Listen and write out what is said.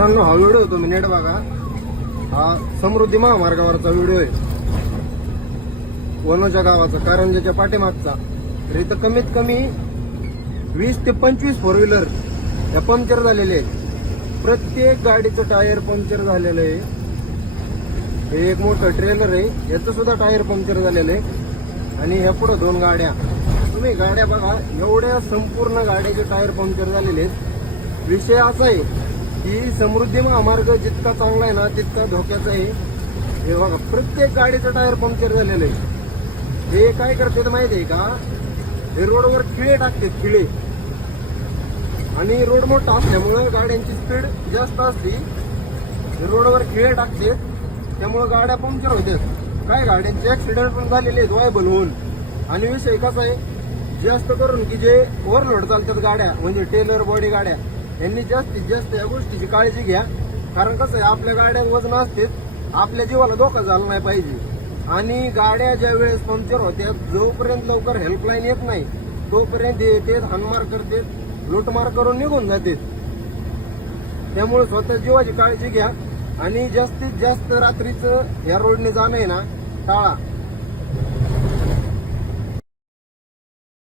मित्रांनो, हा व्हिडिओ तुम्ही नीट बघा. हा समृद्धी महामार्गावरचा व्हिडिओ आहे, वनोजा गावाचा, कारंजाच्या पाठीमागचा. तर इथं कमीत कमी 20 ते 25 फोर व्हीलर या पंक्चर झालेले आहेत. प्रत्येक गाडीचं टायर पंक्चर झालेलं आहे. हे एक मोठं ट्रेलर आहे, याचं सुद्धा टायर पंक्चर झालेलं आहे. आणि ह्या पुढे 2 गाड्या, तुम्ही गाड्या बघा, एवढ्या संपूर्ण गाड्याचे टायर पंक्चर झालेले आहेत. विषय असा आहे की समृद्धी महामार्ग जितका चांगला आहे ना तितका धोक्याचा आहे. हे बघा, प्रत्येक गाडीचं टायर पंक्चर झालेलं आहे. हे काय करतात माहिती आहे का, हे रोडवर खिळे टाकतात, खिळे. आणि रोड मोठा असल्यामुळे गाड्यांची स्पीड जास्त असते, रोडवर खिळे टाकतात, त्यामुळे गाड्या पंक्चर होतात. काय गाड्यांचे ऍक्सिडेंट पण झालेले आहेत वायबल होऊन. आणि विषय कसा आहे, जास्त करून की जे ओव्हरलोड चालतात गाड्या, म्हणजे टेलर बॉडी गाड्या, यांनी जास्तीत जास्त या गोष्टीची काळजी घ्या. कारण कसं आहे, आपल्या गाड्या वजन असते, आपल्या जीवाला धोका झाला नाही पाहिजे. आणि गाड्या ज्या वेळेस पंक्चर होत्या, जोपर्यंत लवकर हेल्पलाईन येत नाही तोपर्यंत येते, हाणमार करते, लुटमार करून निघून जाते. त्यामुळे स्वतः जीवाची काळजी घ्या आणि जास्तीत जास्त रात्रीचं या रोडने जाणं आहे ना टाळा.